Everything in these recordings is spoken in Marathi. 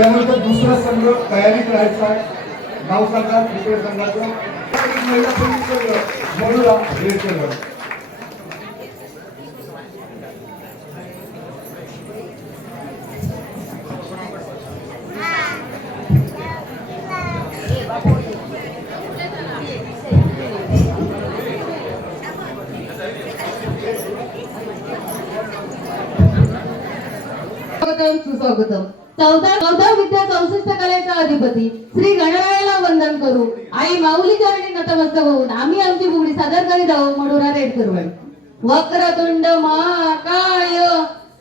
त्यानंतर दुसरा संघ तयारीत राहायचा आहे. नाव सांगा दुसऱ्या संघाचं. महिला पोलीस स्वागतम सुस्वागतम. चौदा चौदा विद्या चौसष्ट कलेचा अधिपती. श्री गणरायाला वंदन करू. आई माऊली चरणी नतमस्तक होऊन आम्ही आमची बुगडी सादर करीत आहोत मडुरा रेड करू वक्रतुंड महाकाय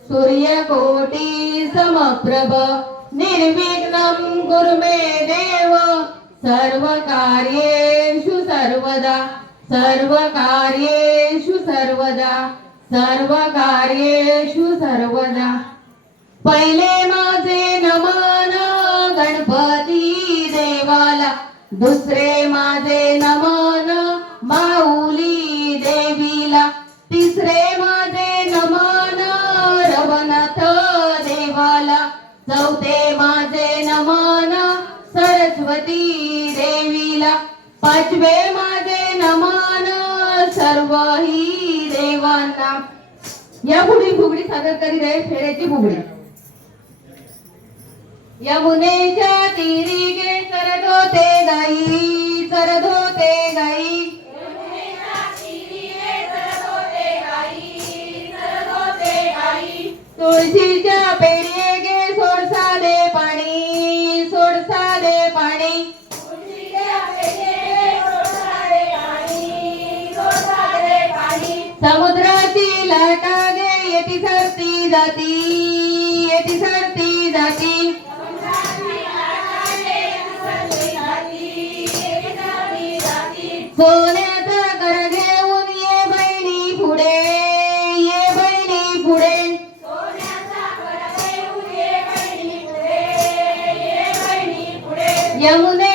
सूर्य कोटी समप्रभ निर्विघ्नं गुरुमे देव. सर्व कार्येषु सर्वदा सर्व कार्येषु सर्वदा सर्व कार्येषु सर्वदा. पहिले माझे नमन गणपती देवाला दुसरे माझे नमन माऊली देवीला तिसरे माझे नमन रवनाथ देवाला चौथे माझे नमन सरस्वती देवीला पाचवे माझे नमन सर्वही देवांना. या फुगडी फुगडी सादर करीत आहे फेऱ्याची फुगडी. यमुनेच्या तीरी गे सरद होते गाई होते गाई. तुळशीच्या पेढे गे सोडसा दे पाणी सोडसा दे पाणी. समुद्राची लाटा गे येती सरती जाती येती सरती जाती. सोन्याचा कर घेऊन ये बहिणी पुढे ये बहिणी पुढे. यमुनेच्या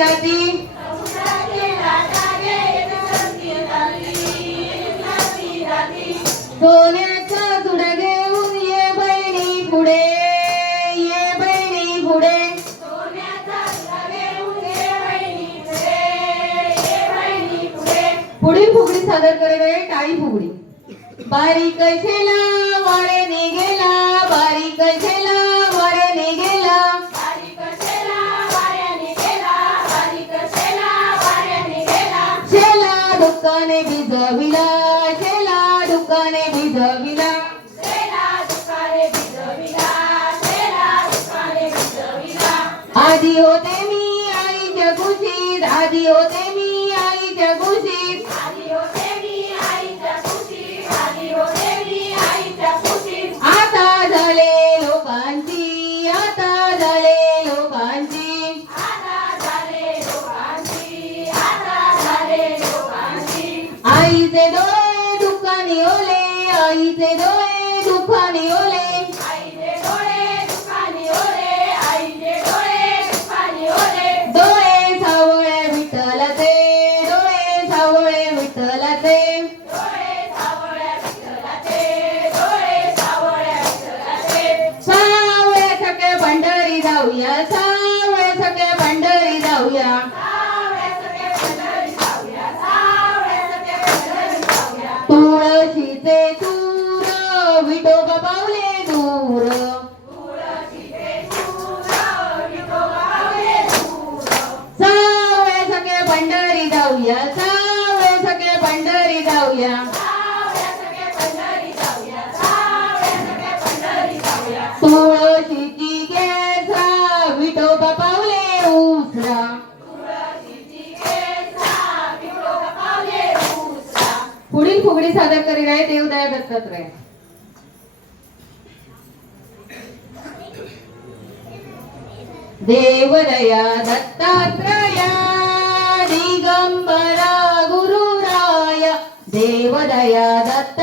सरती सोन्याचा जुडा घेऊन ये बहिणी पुढे ये बहिणी पुढे. पुढील फुगडी सादर करेल आहे टाळी फुगडी. बारीक शेला वारे निघेला बारीक शेला जाऊया. तुळशीची केसरा विठोबा पावले उसरा पुढील फुगडी सादर करीत आहे देवदया दत्तात्रय. देवदया दत्तात्रया. देवदया दत्तात्रया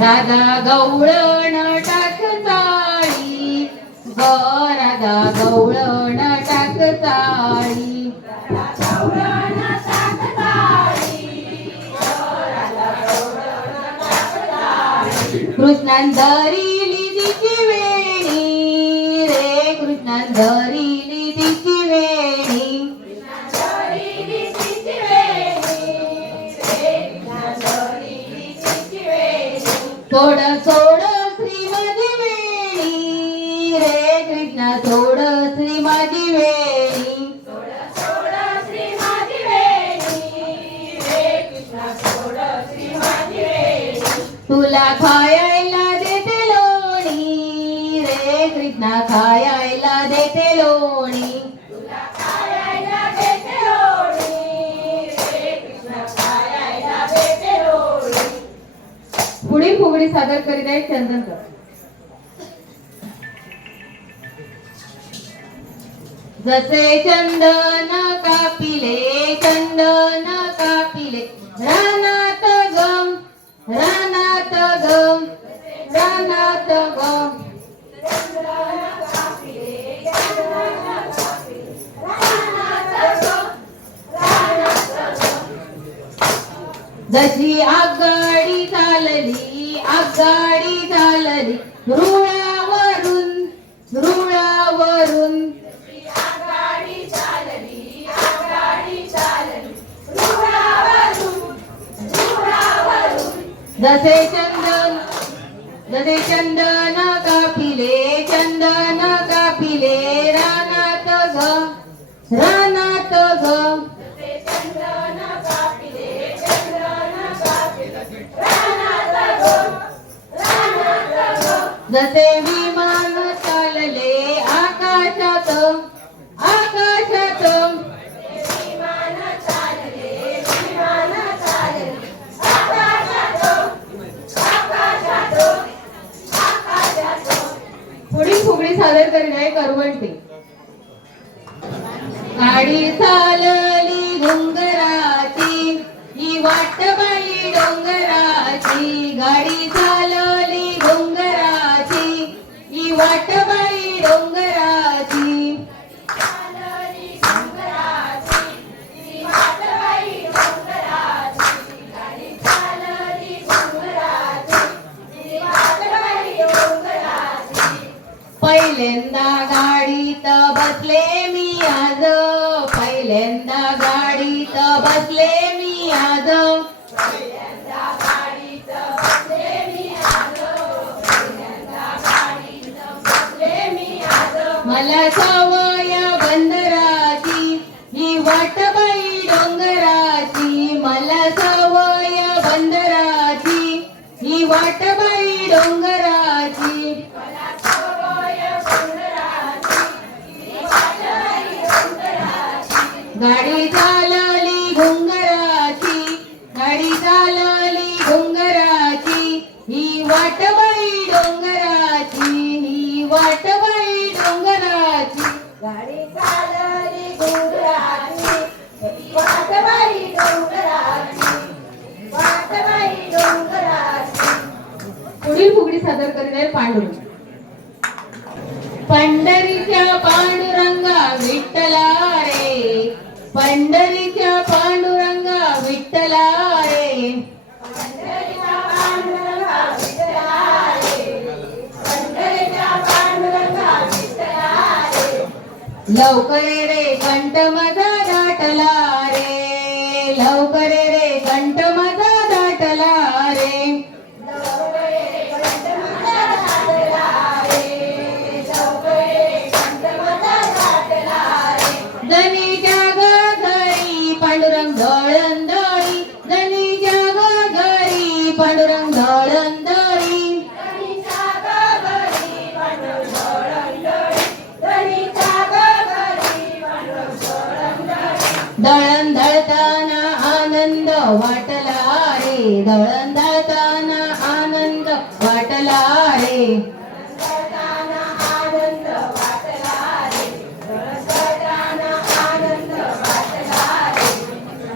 राधा गवळण टाकताळी ग राधा गवळण टाकताळी कृष्णांधरी तिची वेणी. रे कृष्णांधरी रे खायला देते लोणी. पुढील फुगडी सादर करीत आहे चंदनकर जसे चंदन कापिले चंदन कापिले रानात गम रानात गम रानात गम. जशी आगगाडी चालली आगगाडी चालली रुळावरून रुळावरून. जसे चंदन जसे चंदन जसे विमान चालले आकाशात आकाशात पुढील फुगडी सादर करीत आहे करवंटी. गाडी चालली डोंगराची ही वाट बाई डोंगराची. गाडी चालली डोंगराची ही वाट वाटबाई डोंगराची. गाडी सादर करीत आहे पांडुरंग. पंढरीच्या पांडुरंगा विठ्ठला रे पंढरीच्या पांडुरंगा विठ्ठला रे लवकर रे कंठ मजा दाटला रे. लवकरे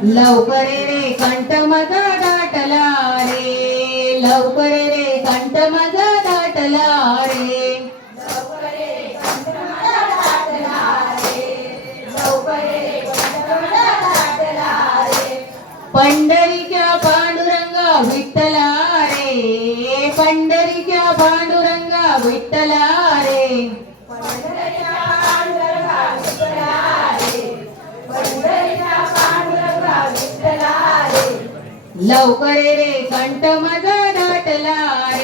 लवकर रे कंठ मग लवकर रे कंठ माझा दाटला रे.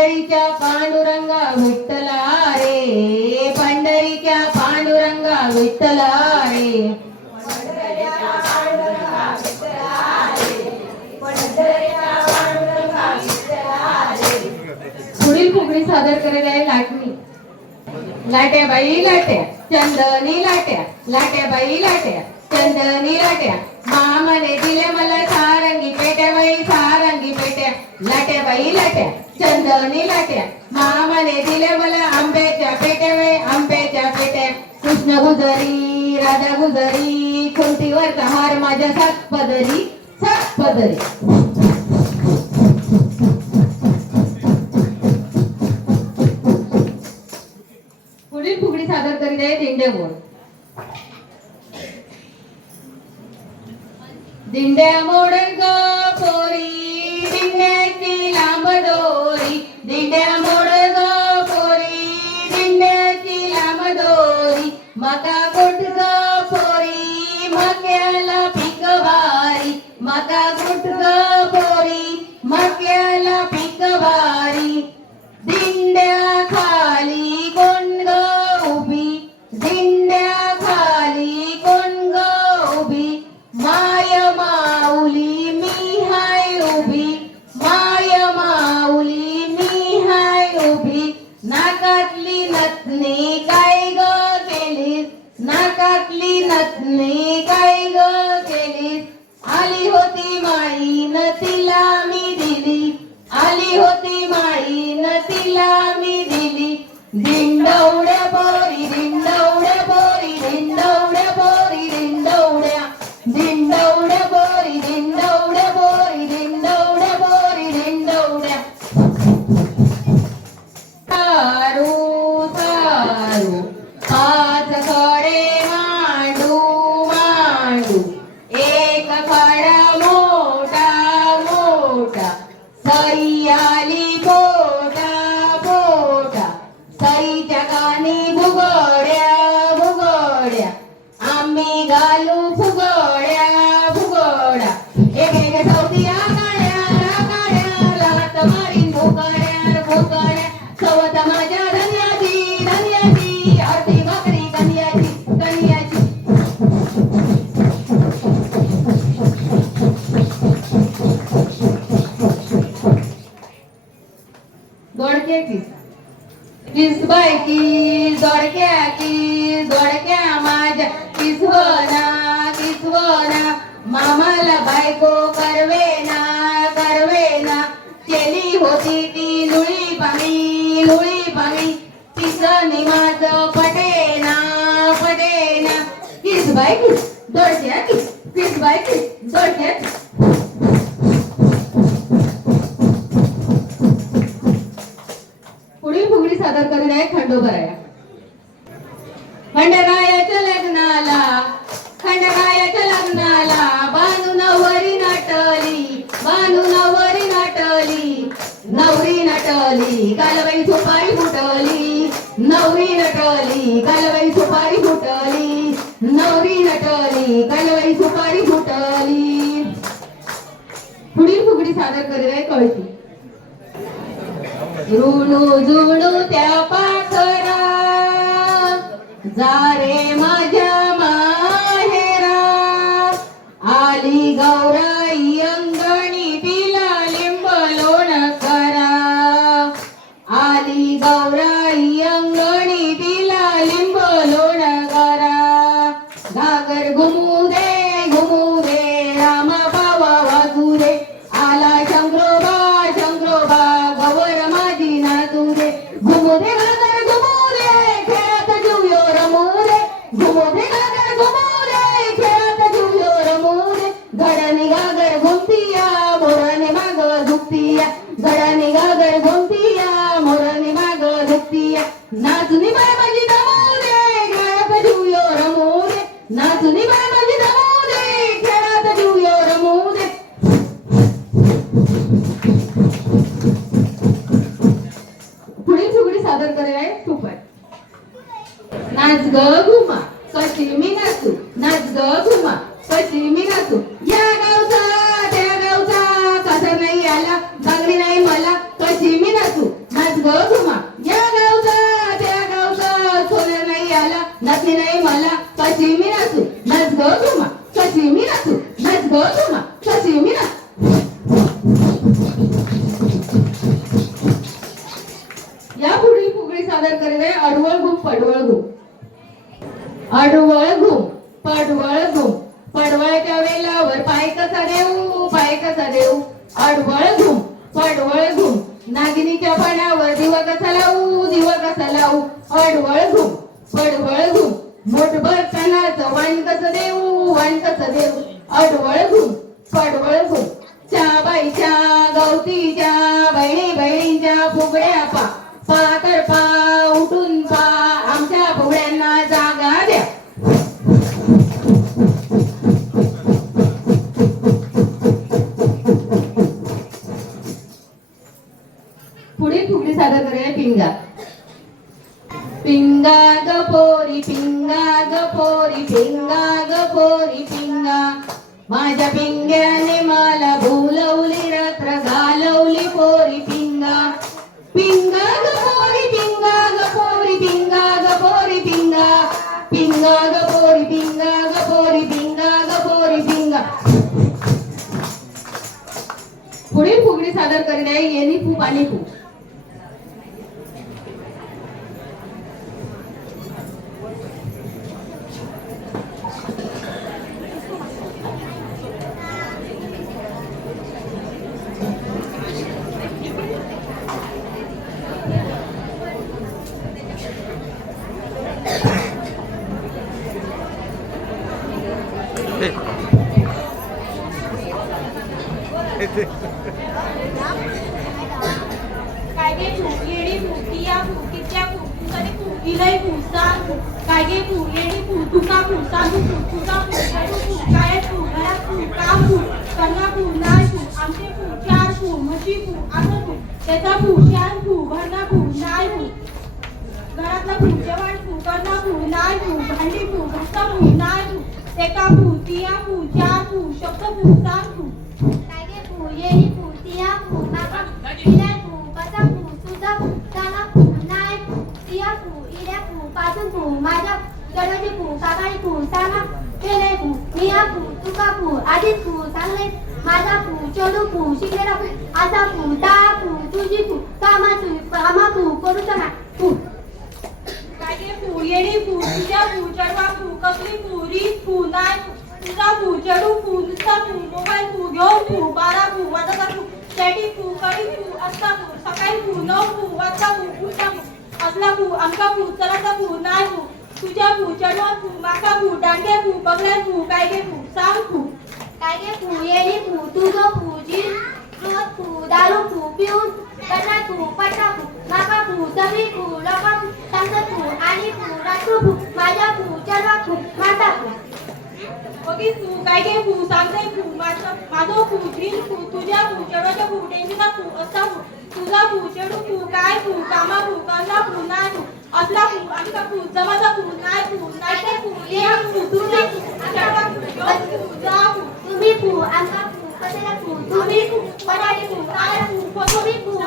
सादर करीत आहे लाटणी. लाट्या बाई लाट्या चंदनी लाट्या लाट्या बाई लाट्या चंदनी लाट्या. मामाने दिले मला सारंगी पेट्या बाई सारंगी पेट्या. लाट्या बाई लाट्या चंदनी लाट्या. मामाने दिले मला आंब्याच्या पेट्या बाई आंब्याच्या पेट्या. कृष्ण गुजरी राजा गुजरी खुंटीवर हार माझ्या सात पदरी सात पदरी. ഇതിന്റെ മോൾ ഇതിന്റെ മോടൻ കാ name. आमच्या कानी भुगोड्या भुगोड्या. आम्ही घालू फुगोड्या फुगड्या एक एक सौदिया काड्या काड्या लात मारीन सवत माझ्या धन्याची धन्याची आरती भाकरी कन्याची कन्याची बैकी दोडक्या की दोडक्या माझ्या. किसवना किसवना मामाला बायको करवेना करवेना. केली होती ती लुळी पाणी लुळी पाणी. तिचं निमाच पटेना पटेना. किस बाय किस दोडक्या किस किस बाय किस दोडक्या किस प्रकरण आहे खंडोबराया. खंडरायाच्या लग्नाला खंडरायाच्या लग्नाला बानू नवरी नटली बानू नवरी नटली नवरी नटली कालबाई सुपारी फुटली नवरी नटली कालबाई सुपारी फुटली नवरी नटली कालबाई सुपारी फुटली. पुढील फुगडी सादर करीत आहे कळशी. ऋणू जुणू त्या पाखरा जा रे माझ्या माहेरा. आली गौराई falando पाण्यावर कसा लावू? दिवा कसा लावू? अडवळ घुम पडवळ घुम. मोठभर तनाचं वाण कसं देऊ? वाण कसं देऊ? अडवळ घुम पडवळ घुम. च्या बाईच्या गवतीच्या बहिणी बहिणीच्या फुगड्या पा पातर पा उठून सादर करूया पिंगा. पिंगा ग पोरी पिंगा ग पोरी पिंगा ग पोरी पिंगा. माझ्या पिंग्याने मला भुलवली रात्र घालवली पोरी पिंगा. पिंगा ग पोरी पिंगा ग पोरी पिंगा ग पोरी पिंगा. पिंगा ग पोरी पिंगा ग पोरी पिंगा ग पोरी पिंगा. पुढील फुगडी सादर करणे आहे येणी फू पाणी फू फू कित्या फू पुसणे फू इलय फू सांग फू कागे फू येणी फू तुका फू सांगू फू तुका फू येडू फू काय फू घरात फू काम फू कन्ना फू नाय फू आमचे फू चार भू म्हशी भू त्याचा भू शान भू भरणा भू नाय भू घरातला भू जेवण भू करणा भू नाय भू भांडी भू घासा भू नाय भू तेका भू तिया भू चार भू शब्द भू सांग भू कागे भू येही भू तिया भू माका इल्या फू कसा भू सुधा भू ताना भू नाय भू तिया भू इड्या भू पासून भू माझ्या गणपती भू काकाळी भू साना केले भू मिया भू तुका भू आधीच भू चांगले माझा पू चोडू फू शिकलेला फू आसा पू दा तुझी पू कामा तू कामा पू करू तर पू. कागे येणी तुझ्या फू चढवा रीत नाय तुझा फू चढू फू नुसता मोबाईल बारा कडी सकाळी फू नऊ फू वाजता फू उठता फू असला फू आमका चलाचा नाय तुझ्या फू चढवा फू माका फू डांगे फू बगड्या फू कायगे फू सांग फू कागे फू येणी फू तुझो फू जी रोज फू दारू फू पिऊन कन्ना फू पटा फू माका फू सगळी फू लोका फू सांगत फू आणि फू रातू फू माझ्या फू चलवा फू माता फू बघी फू काय फू सांगते फू माझं माझं फू झील फू तुझ्या फू चढवाच्या फू टेन्शना फू असा फू तुझा फू चेडू फू काय फू कामा फू कांदा फू नाय फू असला फू आणि का फू जमाचा फू नाय फू नायटे फू लिहा फू तुझा फू चढवा फू घेऊन फू जा फू तुम्ही फू आमचा फू कशाला फू तुम्ही फू मराठी फू काय फू तुम्ही फू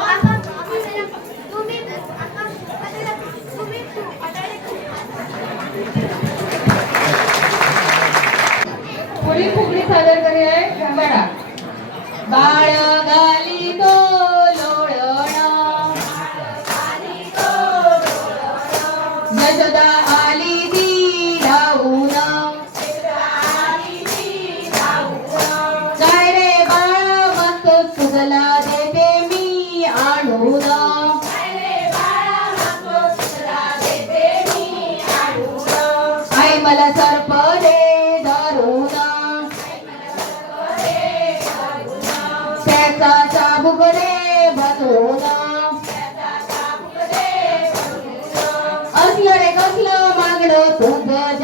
Bumba,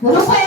Група